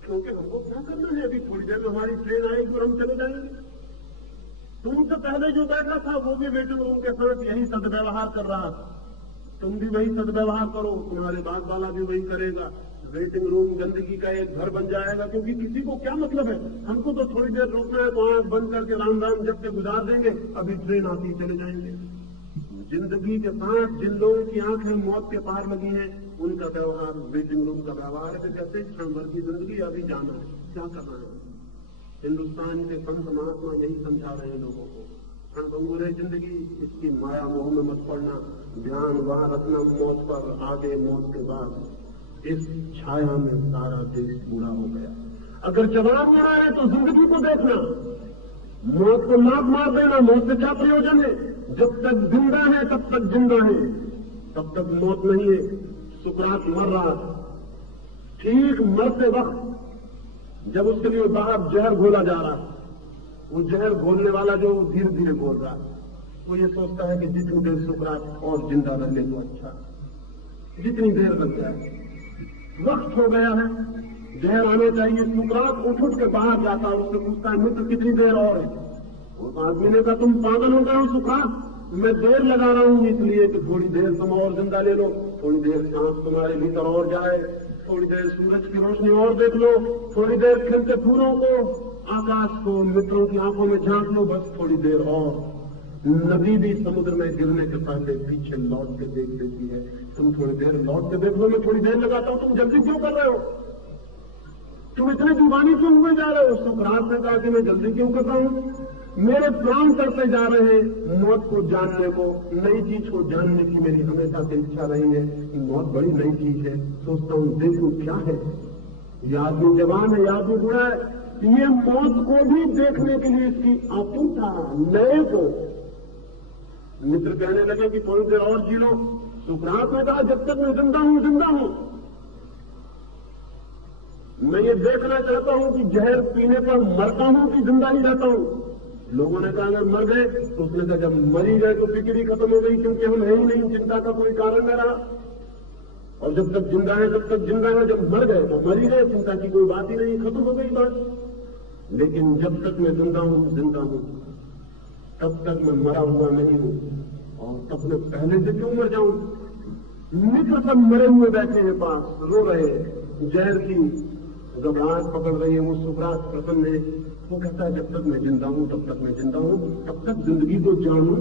क्योंकि हमको क्या करना है, अभी थोड़ी देर में हमारी ट्रेन आएगी और हम चले जाएंगे। तुमसे पहले जो बैठा था वो भी वेटिंग रूम के साथ यही सदव्यवहार कर रहा था, तुम भी वही सदव्यवहार करो, तुम्हारे बाद वाला भी वही करेगा। वेटिंग रूम गंदगी का एक घर बन जाएगा, क्योंकि किसी को क्या मतलब है, हमको तो थोड़ी देर रुकना है तो आंख बंद करके राम राम जब से गुजार देंगे, अभी ट्रेन आती चले जाएंगे। जिंदगी के साथ जिन लोगों की आंखें मौत के पार लगी हैं, उनका व्यवहार वेटिंग रूम का व्यवहार है। जैसे क्षण भर की जिंदगी, अभी जाना है, क्या करना है। हिंदुस्तान के संत महात्मा यही समझा रहे हैं लोगों को, क्षणभंगुर है जिंदगी, इसकी माया मोह में मत पड़ना, ध्यान वहां रखना मौत पर, आगे मौत के बाद। इस छाया में सारा देश बूढ़ा हो गया। अगर जवान हो रहा है तो जिंदगी को देखना, मौत को लात मार देना, मौत से क्या प्रयोजन है। जब तक जिंदा है तब तक जिंदा है, तब तक मौत नहीं है। सुकरात मर रहा, ठीक मरते वक्त जब उसके लिए बाहर जहर घोला जा रहा, वो जहर घोलने वाला जो धीरे धीरे घोल रहा, वो ये सोचता है कि जितनी देर सुकरात और जिंदा रह ले तो अच्छा, जितनी देर बच जाए। वक्त हो गया है, जहर आना चाहिए। सुकरात उठ उठ के बाहर जाता है, उससे पूछता है मित्र कितनी देर और है। उस आदमी ने कहा तुम पागल हो गए हो सुकरात, मैं देर लगा रहा हूं इसलिए कि थोड़ी देर तुम और जिंदा ले लो, थोड़ी देर सांस तुम्हारे भीतर और जाए, थोड़ी देर सूरज की रोशनी और देख लो, थोड़ी देर खिलते फूलों को, आकाश को, मित्रों की आंखों में झांक लो, बस थोड़ी देर और। नदी भी समुद्र में गिरने के पहले पीछे लौट के देख लेती है। तुम थोड़ी देर लौट के देख लो, मैं थोड़ी देर लगाता हूं, तुम जल्दी क्यों कर रहे हो, तुम इतने दीवानी क्यों हुए जा रहे हो। सुकरात ने कहा कि मैं जल्दी क्यों कर रहा हूं, मेरे प्राण करते जा रहे हैं मौत को जानने को, नई चीज को जानने की मेरी हमेशा से इच्छा रही है। मौत बड़ी नई चीज है, सोचता हूं देखूं क्या है। ये आदमी जवान है, ये आदमी बूढ़ा है, ये मौत को भी देखने के लिए इसकी आतुरता, नए को। मित्र कहने लगे कि थोड़ी देर और जी लो। सुकरात ने कहा जब तक मैं जिंदा हूं जिंदा हूं, मैं ये देखना चाहता हूं कि जहर पीने पर मरता हूं कि जिंदा ही रहता हूं। लोगों ने कहा अगर मर गए, तो उसने कहा जब मरी गए तो फिक्र ही खत्म हो गई, क्योंकि हम है ही नहीं, चिंता का कोई कारण न रहा। और जब तक जिंदा है तब तक जिंदा है, जब मर गए तो मर ही गए, चिंता की कोई बात ही नहीं, खत्म हो गई बात। लेकिन जब तक मैं जिंदा हूं तब तक मैं मरा हुआ नहीं हूं, और तब मैं पहले से क्यों मर जाऊं। मित्र सब मरे हुए बैठे हैं पास, रो रहे हैं, जहर की घबराहट पकड़ रही है, वो सुखरात प्रसन्न है। वो कहता है जब तक मैं जिंदा हूं तब तक मैं जिंदा हूं, तब तक जिंदगी को जानूं।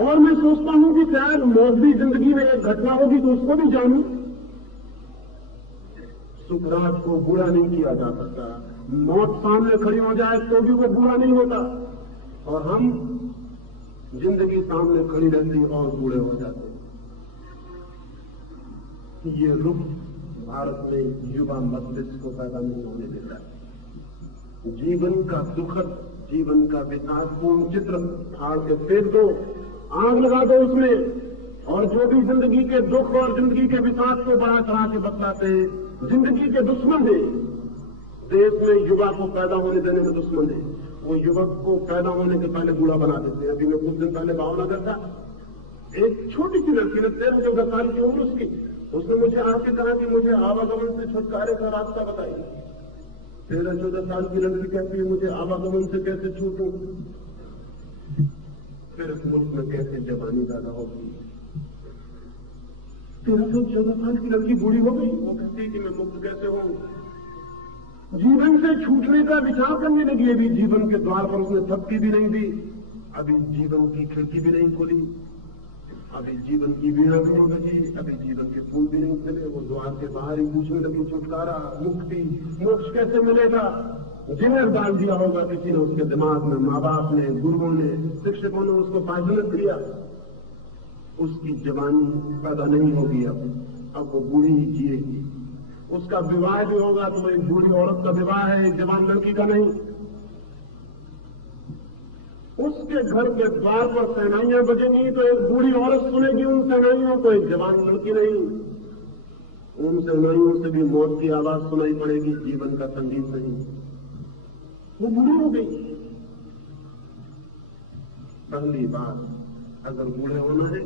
और मैं सोचता हूं कि शायद मौत भी जिंदगी में एक घटना होगी तो उसको भी जानूं। सुखरात को बुरा नहीं किया जा सकता, मौत सामने खड़ी हो जाए तो भी वो बुरा नहीं होता, और हम जिंदगी सामने खड़ी रहती और बूढ़े हो जाते। ये रुख भारत में युवा मस्तिष्क को पैदा नहीं होने देता। जीवन का दुखद, जीवन का विषादपूर्ण चित्र फाड़ के फेंक दो, आग लगा दो उसमें, और जो भी जिंदगी के दुख और जिंदगी के विषाद को बढ़ा चढ़ा के बतलाते हैं, जिंदगी के दुश्मन है। देश में युवा को पैदा होने देने में दुश्मन है, वो युवक को पैदा होने के पहले बूढ़ा बना देते हैं। अभी मैं कुछ दिन पहले भावनगर था, एक छोटी सी लड़की ने 13-14 साल की उम्र उसकी, उसने मुझे आके कहा कि मुझे आवागमन से छुटकारे का रास्ता बताइए। 13-14 साल की लड़की कहती है मुझे आवागमन से कैसे छूटूं, फिर इस मुल्क में कैसे जवानी पैदा होगी। 13-14 साल की लड़की बूढ़ी हो गई, वो कहती है कि मैं मुक्त कैसे हूं। जीवन से छूटने का विचार करने लगी। अभी जीवन के द्वार पर उसने थपकी भी नहीं दी, अभी जीवन की खिड़की भी नहीं खोली, अभी जीवन की वीणा भी नहीं बजी, अभी जीवन के फूल भी नहीं खिले। वो द्वार के बाहर ही पूछने लगी छुटकारा, मुक्ति, मोक्ष कैसे मिलेगा। जहर डाल दिया होगा किसी ने उसके दिमाग में, माँ बाप ने, गुरुओं ने, शिक्षकों ने उसको फायदेमंद किया। उसकी जवानी पैदा नहीं होगी, अब वो बूढ़ी ही जिएगी। उसका विवाह भी होगा तो एक बूढ़ी औरत का विवाह है, एक जवान लड़की का नहीं। उसके घर के द्वार पर शहनाइयां बजेंगी तो एक बूढ़ी औरत सुनेगी उन शहनाइयों को, एक जवान लड़की नहीं। उन शहनाइयों से भी मौत की आवाज सुनाई पड़ेगी, जीवन का संगीत नहीं। वो बूढ़ी हो गई। पहली बात, अगर बूढ़े होना है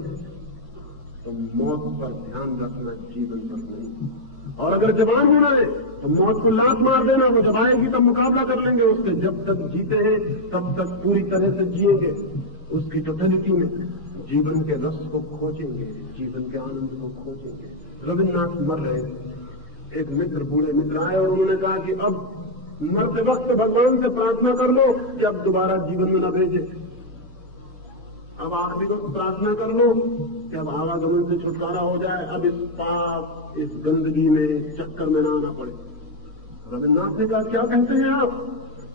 तो मौत पर ध्यान रखना, जीवन पर नहीं। और अगर जवान होना है तो मौत को लात मार देना, वो जब आएगी तब मुकाबला कर लेंगे उससे। जब तक जीते हैं तब तक पूरी तरह से जिएंगे, उसकी टोटलिटी में जीवन के रस को खोजेंगे, जीवन के आनंद को खोजेंगे। रविन्द्रनाथ मर रहे, एक मित्र, बूढ़े मित्र आए और उन्होंने कहा कि अब मरते वक्त भगवान से प्रार्थना कर लो कि अब दोबारा जीवन में न भेजे। अब आखिरी वक्त प्रार्थना कर लो कि अब आवागमन से छुटकारा हो जाए, अब इस पाप, इस गंदगी में, चक्कर में ना आना पड़े। रविन्द्रनाथ ने कहा क्या कहते हैं आप,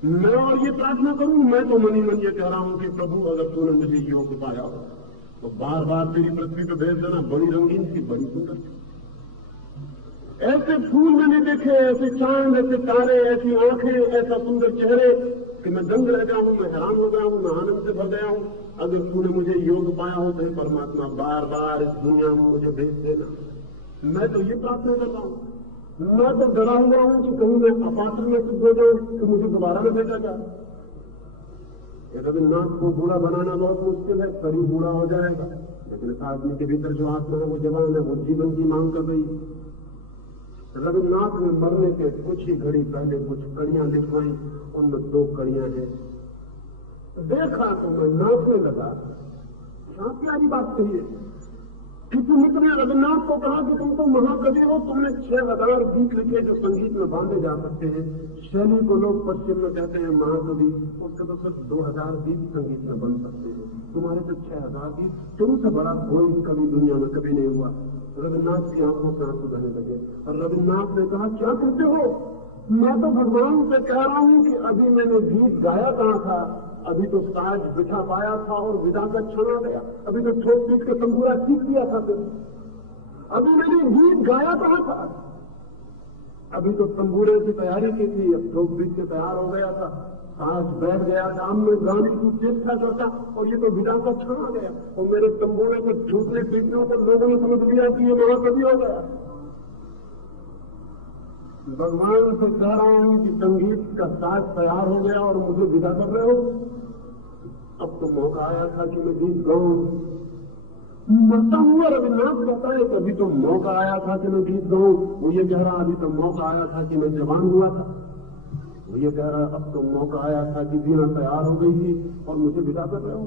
मैं और ये प्रार्थना करूं? मैं तो मनी मन ये कह रहा हूं कि प्रभु अगर तूने मुझे योग पाया हो तो बार बार तेरी पृथ्वी पे भेज देना, बड़ी रंगीन थी, बड़ी सुंदर थी। ऐसे फूल मैंने देखे, ऐसे चांद, ऐसे तारे, ऐसी आंखें, ऐसा सुंदर चेहरे कि मैं दंग रह गया हूं, मैं हैरान हो गया हूं, मैं आनंद से भर गया हूं। अगर तूने मुझे योग पाया हो तो परमात्मा बार बार इस दुनिया में मुझे भेज देना। मैं तो ये प्रार्थना कर रहा हूं। मैं तो डरा हुआ हूं कि कहीं मैं अपात्र में सिद्ध हो जाऊं कि मुझे दोबारा न भेजा जाए। रविन्द्रनाथ को बूढ़ा बनाना बहुत मुश्किल है, करीब बूढ़ा हो जाएगा, लेकिन इस आदमी के भीतर जो आत्मा है वो जवान है, वो जीवन की मांग कर रही। रविन्द्रनाथ ने मरने के कुछ ही घड़ी पहले कुछ कड़ियां लिखवाई, उनमें 2 कड़ियां हैं। देखा तो मैं नाचने लगा। क्या प्यारी बात कही है। किसी मित्र ने रविन्द्रनाथ को कहा कि तुम तो महाकवि हो, तुमने 6000 गीत लिखे जो संगीत में बांधे जा सकते हैं। शैली को लोग पश्चिम में कहते हैं महाकवि, उसके तो सिर्फ 2000 गीत संगीत में बन सकते हैं, तुम्हारे तो 6000 गीत। तुमसे बड़ा कोई कवि दुनिया में कभी नहीं हुआ। रविन्द्रनाथ की आंखों से आंसू बहने लगे और रविन्द्रनाथ ने कहा क्या कहते हो? मैं तो भगवान से कह रहा हूं कि अभी मैंने गीत गाया कहां था, अभी तो साज बिठा पाया था और विदा का क्षण आ गया। अभी तो ठोक पीट के तंबूरा सीख दिया था, अभी मैंने गीत गाया कहां था। अभी तो तंबूरे की तैयारी की थी, अब ठोक पीट के तैयार हो गया था, साज बैठ गया था, अब मैं गाने की चेष्टा करता और ये तो विदा का क्षण आ गया और मेरे तंबूरे को ठूकने पीटने को लोगों ने समझ लिया कि ये महाकवि हो गया। भगवान से कह रहा हूं कि संगीत का साज तैयार हो गया और मुझे विदा कर रहे हो। अब तो मौका आया था कि मैं गीत गाऊं। मरता हुआ रविन्द्रनाथ कहता है कभी तो मौका आया था कि मैं गीत गाऊं। वो ये कह रहा अभी तो मौका आया था कि मैं जवान हुआ था। वो ये कह रहा अब तो मौका आया था कि वीणा तैयार हो गई थी और मुझे विदा कर रहे हो।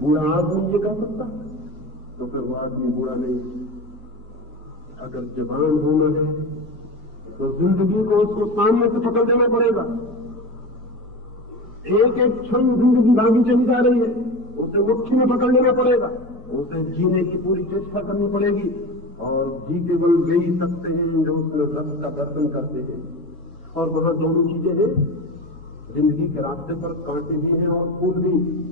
बूढ़ा आदमी ये कह सकता तो फिर वो आदमी बूढ़ा नहीं। अगर जवान होना है तो जिंदगी को उसको सामने से पकड़ लेना पड़ेगा। एक एक क्षण जिंदगी भागी चली जा रही है, उसे मुट्ठी में पकड़ लेना पड़ेगा। उसे जीने की पूरी चेष्टा करनी पड़ेगी। और जी केवल वे ही सकते हैं जो उसमें रस का दर्शन करते हैं। और वहां दोनों चीजें हैं। जिंदगी के रास्ते पर कांटे भी हैं और फूल भी।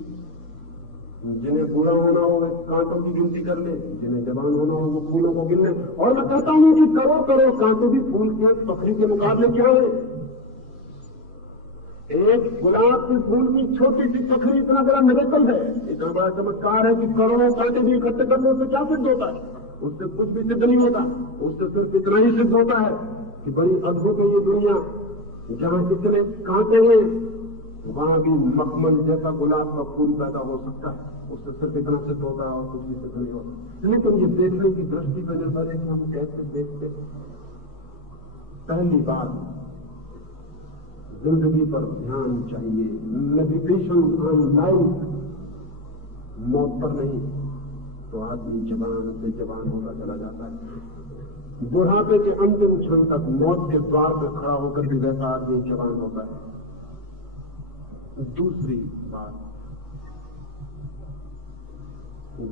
जिन्हें बुरा होना हो वे कांटों की गिनती कर ले, जिन्हें जवान होना हो वो फूलों को गिन ले। और मैं कहता हूं कि करो करो कांटे भी फूल के पखरी के मुकाबले क्या है। एक गुलाब के फूल की छोटी सी पखरी इतना बड़ा मिरेकल है, इतना बड़ा चमत्कार है कि करोड़ों कांटे भी इकट्ठे करने से क्या सिद्ध होता है? उससे कुछ भी सिद्ध नहीं होता। उससे सिर्फ इतना ही सिद्ध होता है कि बड़ी अद्भुत है ये दुनिया। जहां इतने कांटे हैं वहां भी मखमल जैसा गुलाब का फूल पैदा हो सकता है। उससे सिर्फ इतना सिद्ध होता है और कुछ भी सिद्ध नहीं होता। लेकिन ये देखने की दृष्टि पर निर्भर है कि हम कैसे देखते। पहली बात, जिंदगी पर ध्यान चाहिए। मेडिटेशन ऑन लाइफ, मौत पर नहीं। तो आदमी जवान से जवान होता चला जाता है। बुढ़ापे के अंतिम क्षण तक मौत के द्वार पर खड़ा होकर भी वैसा आदमी जवान होता है। दूसरी बात,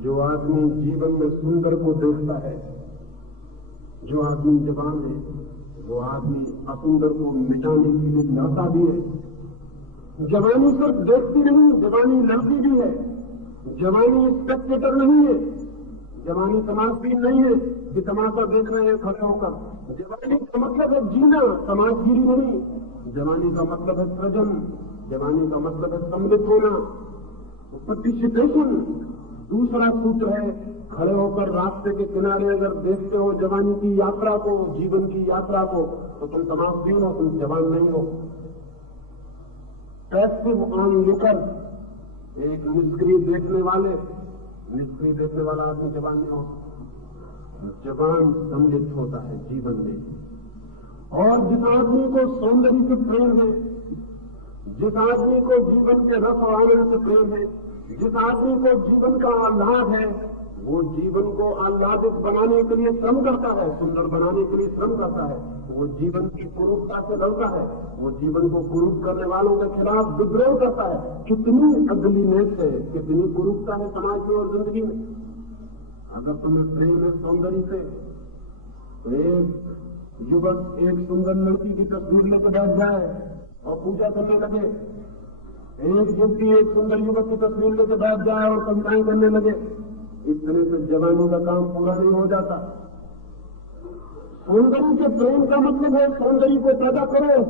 जो आदमी जीवन में सुंदर को देखता है, जो आदमी जवान है, वो आदमी असुंदर को मिटाने के लिए लड़ता भी है। जवानी सिर्फ देखती नहीं, जवानी लड़ती भी है। जवानी स्पेक्टेटर नहीं है। जवानी तमाशबीन नहीं है कि तमाशा देख रहे हैं खड़े होकर। जवानी का मतलब है जीना, तमाशगिरी नहीं। जवानी का मतलब है सृजन। जवानी का मतलब है सम्मिलित होना, पार्टिसिपेशन। दूसरा सूत्र है, खड़े होकर रास्ते के किनारे अगर देखते हो जवानी की यात्रा को, जीवन की यात्रा को, तो तुम तमाशबीन हो, तुम जवान नहीं हो। पैसिव ऑनलुकर, एक निष्क्रिय देखने वाला आदमी जवान नहीं हो। जवान सम्मिलित होता है जीवन में। और जिस आदमी को सौंदर्य से प्रेम है, जिस आदमी को जीवन के रस और आनंद से प्रेम है, जिस आदमी को जीवन का आह्लाद है, वो जीवन को आह्लादित बनाने के लिए श्रम करता है, सुंदर बनाने के लिए श्रम करता है। वो जीवन की कुरूपता से लड़ता है। वो जीवन को कुरूप करने वालों के खिलाफ विद्रोह करता है। कितनी अगलीनेस है, कितनी कुरूपता है समाज में और जिंदगी में। अगर तुम्हें प्रेम है सौंदर्य से, तो एक युवक एक सुंदर लड़की की तस्वीर लेकर बैठ जाए और पूजा करने लगे। एक युवती एक सुंदर युवक की तस्वीर लेकर बैठ जाए और कविताएं करने लगे। इतने से जवानी का काम पूरा नहीं हो जाता। सौंदर्य के प्रेम का मतलब है सौंदर्य को पैदा करो,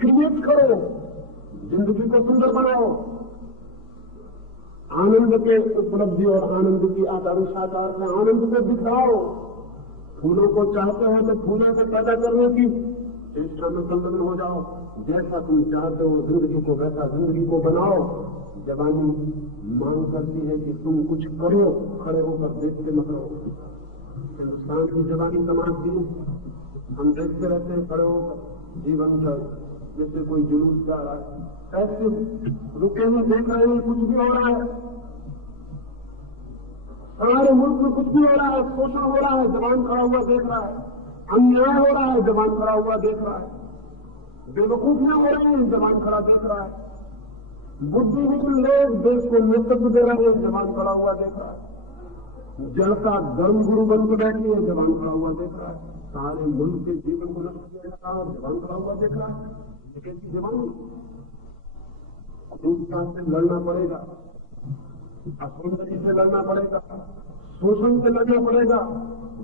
क्रिएट करो, जिंदगी को सुंदर बनाओ। आनंद के उपलब्धि और आनंद की आकांक्षा का आनंद को दिखाओ। फूलों को चाहते हो तो फूलों को पैदा करने की चेष्टा में संलग्न हो जाओ। जैसा तुम चाहते हो जिंदगी को वैसा जिंदगी को बनाओ। जवानी मांग करती है कि तुम कुछ करो, खड़े होकर देखते मत रहो। हिंदुस्तान की जवानी समाज की हम देखते रहते हैं खड़े होकर जीवन का, जैसे कोई जुलूस जा रहा है, ऐसे रुके हुए देख रहे हैं कुछ भी हो रहा है। सारे मुल्क में कुछ भी हो रहा है, शोषण हो रहा है, जवान खड़ा हुआ देख रहा है। अन्याय हो रहा है, जवान खड़ा हुआ देख रहा है। बेवकूफियां हो रही हैं, जवान खड़ा देख रहा है। बुद्धिहीन लोग देश को नेतृत्व दे रहे हैं, जवान खड़ा हुआ देख रहा है। जल का धर्म गुरु बनकर बैठी है, जवान खड़ा हुआ देख रहा है। सारे मुल्क के जीवन को नष्ट किया जा रहा है और जवान खड़ा हुआ देख रहा है। ये कैसी जवानी? दुष्टता से लड़ना पड़ेगा, असौंदर्य से लड़ना पड़ेगा, शोषण से लड़ना पड़ेगा,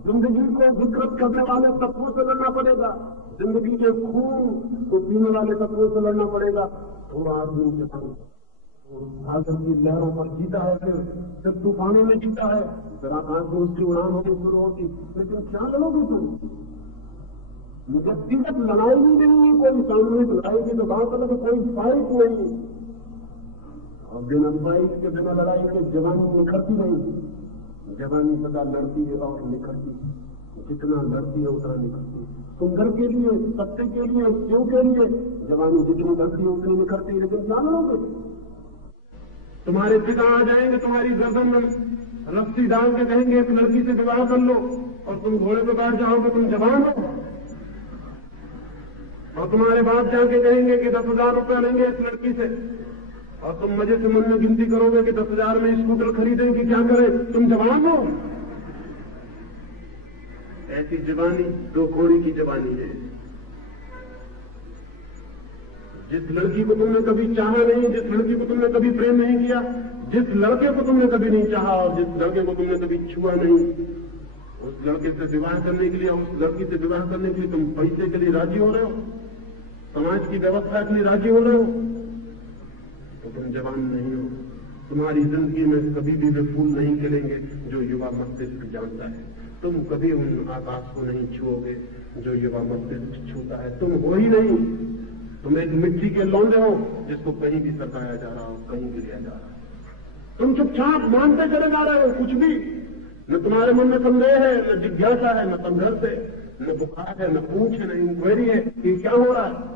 जिंदगी को विकृत करने वाले तत्वों से लड़ना पड़ेगा, जिंदगी के खून को पीने वाले तत्वों से लड़ना पड़ेगा। थोड़ा आदमी जब सागर की लहरों पर जीता है, फिर तूफानों में जीता है, फिर आकाश में उसकी उड़ान होनी शुरू होती। लेकिन क्या लड़ोगे तुम? व्यक्तिगत लड़ाई नहीं देंगे, कोई सामूहिक लड़ाई की तो बात अलग, कोई फाइट नहीं। और बिना फाइट के, बिना लड़ाई के जवानी निखरती नहीं। जवानी सदा लड़ती है और निखरती है, जितना लड़ती है उतना निखरती है। सुंदर के लिए, सत्य के लिए, शिव के लिए जवानी जितनी लड़ती है उतनी निखरती है। लेकिन जान लोगे, तुम्हारे पिता आ जाएंगे, तुम्हारी गर्दन में रस्सी डाल के कहेंगे एक लड़की से विवाह कर लो, और तुम घोड़े पर बैठ जाओगे, तुम जवान हो। और तुम्हारे बाप जाके कहेंगे कि 10,000 रुपया लेंगे इस लड़की से, और तुम मजे से मन में गिनती करोगे कि 10,000 में स्कूटर खरीदेंगे, क्या करें, तुम जवान हो। ऐसी जवानी दो घोड़ी की जवानी है। जिस लड़की को तुमने कभी चाहा नहीं, जिस लड़की को तुमने कभी प्रेम नहीं किया, जिस लड़के को तुमने कभी नहीं चाहा और जिस लड़के को तुमने कभी छुआ नहीं, उस लड़के से विवाह करने के लिए, उस लड़की से विवाह करने के लिए तुम पैसे के लिए राजी हो रहे हो, समाज की व्यवस्था के लिए राजी हो रहे हो, तो तुम जवान नहीं हो। तुम्हारी जिंदगी में कभी भी वे फूल नहीं खिलेंगे जो युवा मस्तिष्क जानता है। तुम कभी उन आकाश को नहीं छुओगे जो युवा मस्तिष्क छूता है। तुम हो ही नहीं, तुम एक मिट्टी के लौंडे हो जिसको कहीं भी सरकाया जा रहा हो, कहीं भी लिया जा रहा है। तुम चुपचाप मानते चले जा रहे हो कुछ भी। न तुम्हारे मन में संदेह है, न जिज्ञासा है, न संघर्ष है, न बुखार है, न पूछ है, न इंक्वायरी है कि क्या हो रहा है।